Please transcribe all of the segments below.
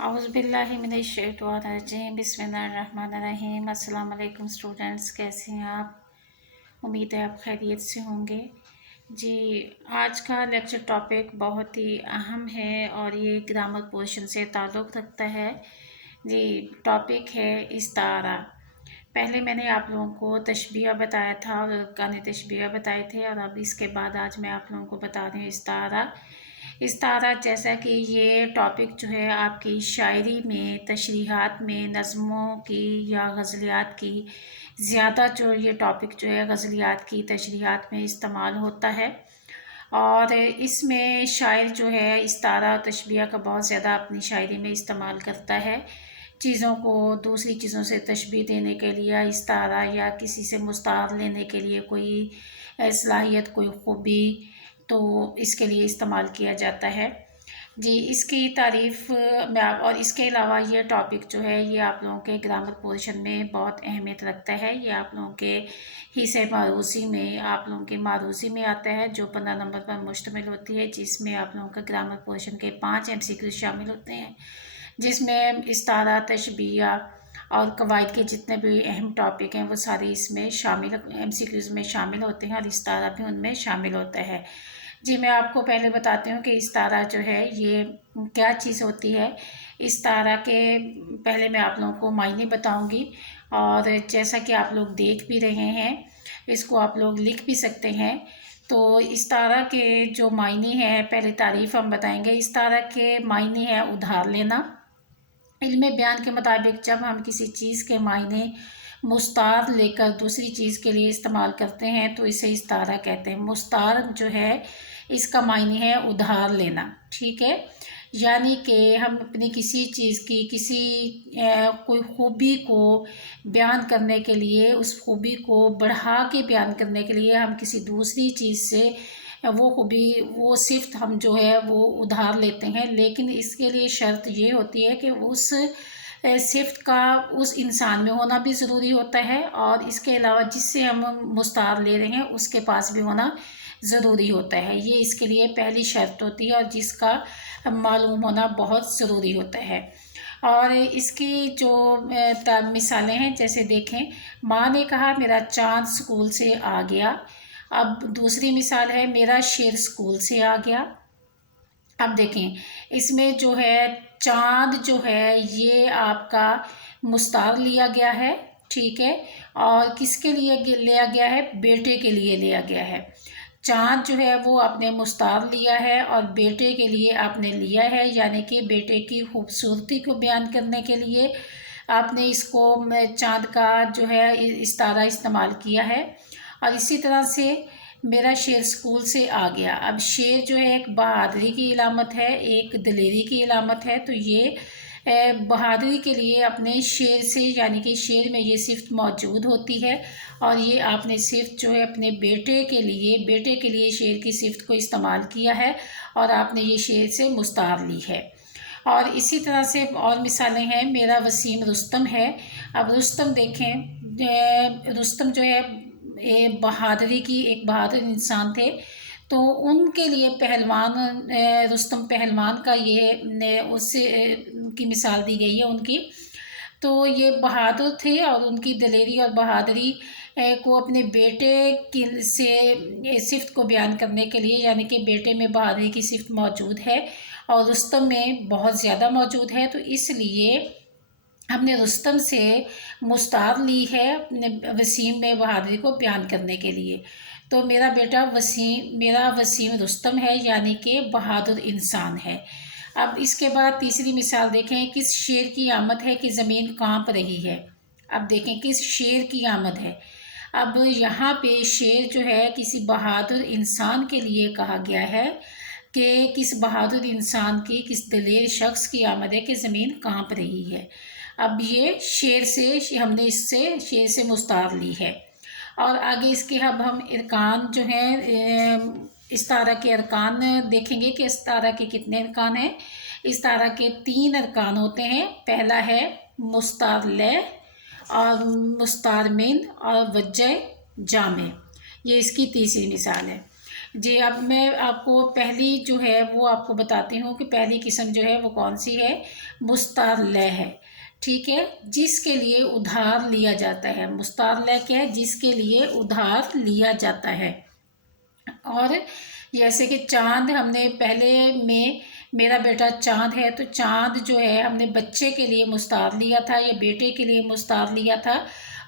औज़ुबिल्लाहिमिनश्शैतानिर्रजीम बिस्मिल्लाहिर्रहमानिर्रहीम। अस्सलाम वालेकुम स्टूडेंट्स, कैसे हैं आप? उम्मीद है आप खैरियत से होंगे। जी, आज का लेक्चर टॉपिक बहुत ही अहम है और ये ग्रामर पोर्शन से ताल्लुक़ रखता है। जी, टॉपिक है इस्तारा। पहले मैंने आप लोगों को तशबीह बताया था और अरकान तशबीह बताए थे, और अब इसके बाद आज मैं आप लोगों को बता रही हूँ इस्तारा। इस्तारा जैसा कि ये टॉपिक जो है आपकी शायरी में, तशरीहात में, नज़मों की या गज़लियात की ज़्यादा जो ये टॉपिक जो है गज़लियात की तशरीहात में इस्तेमाल होता है। और इसमें शायर जो है इस्तारा और तशबीह का बहुत ज़्यादा अपनी शायरी में इस्तेमाल करता है। चीज़ों को दूसरी चीज़ों से तशबीह देने के लिए इस्तारा, या किसी से मुस्तार लेने के लिए कोई सलाहियत, कोई ख़ूबी, तो इसके लिए इस्तेमाल किया जाता है। जी, इसकी तारीफ़ में आप, और इसके अलावा ये टॉपिक जो है ये आप लोगों के ग्रामर पोर्शन में बहुत अहमियत रखता है। ये आप लोगों के हिस्से मारूसी में, आप लोगों के मारूसी में आता है, जो 15 नंबर पर मुश्तमिल होती है, जिसमें आप लोगों का ग्रामर पोर्शन के 5 MCQ शामिल होते हैं, जिसमें इस्तारा, तशबीह और कवायद के जितने भी अहम टॉपिक हैं वो सारे इसमें शामिल, MCQs में शामिल होते हैं, और इस्तारा भी उनमें शामिल होता है। जी, मैं आपको पहले बताती हूँ कि इस्तारा जो है ये क्या चीज़ होती है। इस्तारा के पहले मैं आप लोगों को मायने बताऊँगी, और जैसा कि आप लोग देख भी रहे हैं, इसको आप लोग लिख भी सकते हैं। तो इस्तारा के जो मायने हैं, पहले तारीफ़ हम बताएंगे। इस्तारा के मायने हैं उधार लेना। इल्मे बयान के मुताबिक जब हम किसी चीज़ के मायने मुस्तार लेकर दूसरी चीज़ के लिए इस्तेमाल करते हैं तो इसे इस्तारा कहते हैं। मुस्तार जो है इसका मायने है उधार लेना, ठीक है। यानी कि हम अपनी किसी चीज़ की कोई ख़ूबी को बयान करने के लिए, उस ख़ूबी को बढ़ा के बयान करने के लिए हम किसी दूसरी चीज़ से वो ख़ूबी, वो सिफ़त हम जो है वो उधार लेते हैं। लेकिन इसके लिए शर्त ये होती है कि उस सिफ़त का उस इंसान में होना भी ज़रूरी होता है, और इसके अलावा जिससे हम मुस्तार ले रहे हैं उसके पास भी होना ज़रूरी होता है। ये इसके लिए पहली शर्त होती है, और जिसका मालूम होना बहुत ज़रूरी होता है। और इसकी जो मिसालें हैं, जैसे देखें, माँ ने कहा मेरा चाँद स्कूल से आ गया। अब दूसरी मिसाल है मेरा शेर स्कूल से आ गया। अब देखें, इसमें जो है चाँद जो है ये आपका मुस्तार लिया गया है, ठीक है, और किसके लिए लिया गया है? बेटे के लिए लिया गया है। चाँद जो है वो आपने मुस्तार लिया है और बेटे के लिए आपने लिया है, यानी कि बेटे की खूबसूरती को बयान करने के लिए आपने इसको चाँद का जो है इस्तारा इस्तेमाल किया है। और इसी तरह से मेरा शेर स्कूल से आ गया। अब शेर जो है एक बहादुरी की इलामत है, एक दलेरी की इलामत है, तो ये बहादुरी के लिए अपने शेर से, यानी कि शेर में ये सिफ़त मौजूद होती है, और ये आपने सिफ़त जो है अपने बेटे के लिए शेर की सिफ़त को इस्तेमाल किया है, और आपने ये शेर से मुस्तार ली है। और इसी तरह से और मिसालें हैं। मेरा वसीम रुस्तम है। अब रुस्तम देखें, रुस्तम जो है एक बहादुर इंसान थे, तो उनके लिए पहलवान, रुस्तम पहलवान का ये उससे की मिसाल दी गई है उनकी। तो ये बहादुर थे, और उनकी दलेरी और बहादुरी को अपने बेटे की से सिफ़त को बयान करने के लिए, यानी कि बेटे में बहादुरी की सिफ़त मौजूद है और रुस्तम में बहुत ज़्यादा मौजूद है, तो इसलिए हमने रुस्तम से मुस्तार ली है अपने वसीम में बहादुरी को बयान करने के लिए। तो मेरा वसीम रुस्तम है, यानी कि बहादुर इंसान है। अब इसके बाद तीसरी मिसाल देखें। किस शेर की आमद है कि ज़मीन काँप रही है। अब देखें, किस शेर की आमद है। अब यहाँ पे शेर जो है किसी बहादुर इंसान के लिए कहा गया है कि किस बहादुर इंसान की, किस दलेर शख्स की आमद है कि ज़मीन काँप रही है। अब ये शेर से मुस्तार ली है। और आगे इसके अब हम इरकान जो हैं, इस्तारा के अरकान देखेंगे कि इस्तारा के कितने अरकान हैं। इस्तारा के 3 अरकान होते हैं। पहला है मुस्तार ले, और मुस्तार मिन, और वजह जामे। ये इसकी तीसरी मिसाल है। جی اب میں آپ کو پہلی جو ہے وہ آپ کو بتاتی ہوں کہ پہلی قسم جو ہے وہ کون سی ہے، مستعار ہے، ٹھیک ہے، جس کے لیے ادھار لیا جاتا ہے۔ مستعار کیا ہے؟ جس کے لیے ادھار لیا جاتا ہے۔ اور جیسے کہ چاند ہم نے پہلے میں میرا بیٹا چاند ہے، تو چاند جو ہے ہم نے بچے کے لیے مستعار لیا تھا یا بیٹے کے لیے مستعار لیا تھا،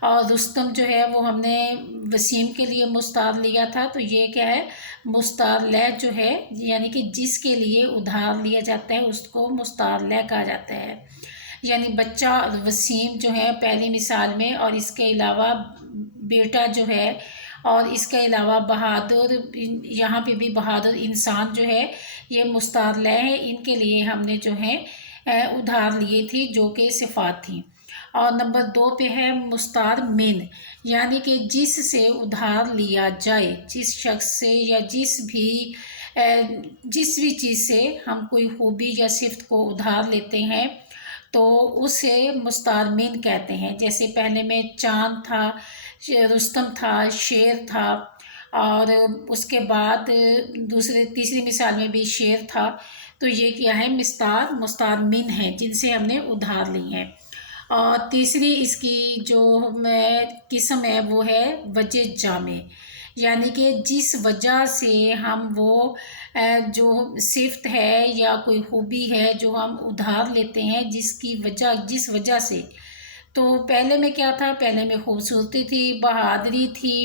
اور رستم جو ہے وہ ہم نے وسیم کے لیے مستعار لیا تھا۔ تو یہ کیا ہے؟ مستعار جو ہے، یعنی کہ جس کے لیے ادھار لیا جاتا ہے اس کو مستعار کہا جاتا ہے۔ یعنی بچہ وسیم جو ہے پہلی مثال میں، اور اس کے علاوہ بیٹا جو ہے، اور اس کے علاوہ بہادر، یہاں پہ بھی بہادر انسان جو ہے یہ مستعار ہے، ان کے لیے ہم نے جو ہے ادھار لیے تھی جو کہ صفات تھیں۔ اور نمبر 2 پہ ہے مستعار من، یعنی کہ جس سے ادھار لیا جائے، جس شخص سے یا جس بھی چیز سے ہم کوئی خوبی یا صفت کو ادھار لیتے ہیں تو اسے مستعار من کہتے ہیں۔ جیسے پہلے میں چاند تھا، رستم تھا، شیر تھا، اور اس کے بعد تیسری مثال میں بھی شیر تھا۔ تو یہ کیا ہے؟ مستعار من ہے، جن سے ہم نے ادھار لی ہیں۔ اور تیسری اس کی جو قسم ہے وہ ہے وجہ جامع، یعنی کہ جس وجہ سے ہم وہ جو صفت ہے یا کوئی خوبی ہے جو ہم ادھار لیتے ہیں، جس وجہ سے، تو پہلے میں کیا تھا؟ پہلے میں خوبصورتی تھی، بہادری تھی،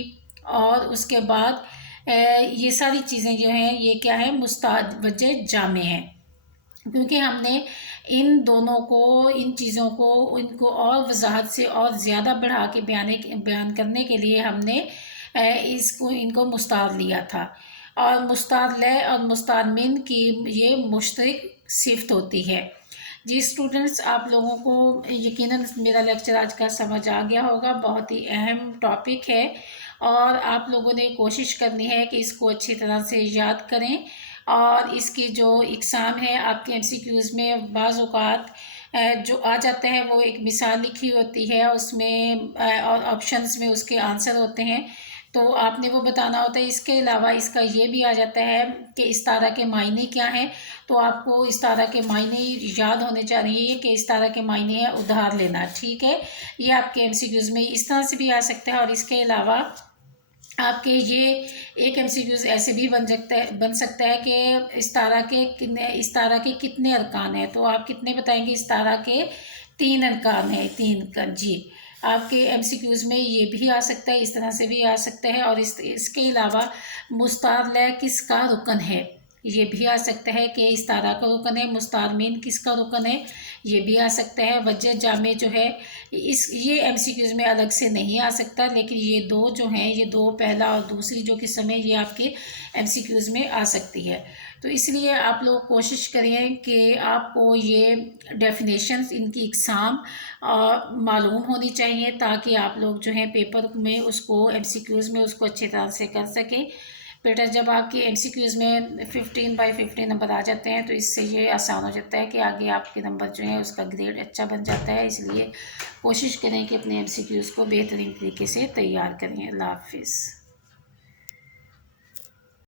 اور اس کے بعد یہ ساری چیزیں جو ہیں یہ کیا ہے؟ وجہ جامع ہیں، کیونکہ ہم نے ان دونوں کو، ان چیزوں کو، ان کو اور وضاحت سے اور زیادہ بڑھا کے بیان کرنے کے لیے ہم نے ان کو مستعار لیا تھا۔ اور مستعار اور مستعار من کی یہ مشترک صفت ہوتی ہے۔ جی اسٹوڈنٹس، آپ لوگوں کو یقیناً میرا لیکچر آج کا سمجھ آ گیا ہوگا، بہت ہی اہم ٹاپک ہے، اور آپ لوگوں نے کوشش کرنی ہے کہ اس کو اچھی طرح سے یاد کریں، اور اس کی جو اقسام ہے آپ کے MCQs میں بعض اوقات جو آ جاتا ہے وہ ایک مثال لکھی ہوتی ہے اس میں، اور آپشنز میں اس کے آنسر ہوتے ہیں، تو آپ نے وہ بتانا ہوتا ہے۔ اس کے علاوہ اس کا یہ بھی آ جاتا ہے کہ استعارہ کے معنی کیا ہیں، تو آپ کو استعارہ کے معنی یاد ہونے چاہیے کہ استعارہ کے معنی ہے ادھار لینا، ٹھیک ہے۔ یہ آپ کے MCQs میں اس طرح سے بھی آ سکتا ہے، اور اس کے علاوہ آپ کے یہ ایک MCQs ایسے بھی بن سکتا ہے کہ استعارہ کے کتنے ارکان ہیں، تو آپ کتنے بتائیں گے؟ استعارہ کے 3 ارکان ہیں، 3 جی آپ کے MCQs میں یہ بھی آ سکتا ہے، اس طرح سے بھی آ سکتا ہے۔ اور اس کے علاوہ مستعار کس کا رکن ہے، یہ بھی آ سکتا ہے کہ استعارہ کا رکن ہے۔ مستعار من کس کا رکن ہے، یہ بھی آ سکتا ہے۔ وجہ جامع جو ہے یہ MCQs میں الگ سے نہیں آ سکتا، لیکن یہ دو جو ہیں، یہ دو، پہلا اور دوسری جو قسم ہے، یہ آپ کے MCQs میں آ سکتی ہے۔ تو اس لیے آپ لوگ کوشش کریں کہ آپ کو یہ ڈیفینیشنز، ان کی اقسام معلوم ہونی چاہیے، تاکہ آپ لوگ جو ہیں پیپر میں اس کو MCQs میں اس کو اچھی طرح سے کر سکیں۔ بیٹا جب آپ کی MCQs میں 15/15 نمبر آ جاتے ہیں تو اس سے یہ آسان ہو جاتا ہے کہ آگے آپ کے نمبر جو ہیں اس کا گریڈ اچھا بن جاتا ہے۔ اس لیے کوشش کریں کہ اپنے MCQs کو بہترین طریقے سے تیار کریں۔ اللہ حافظ۔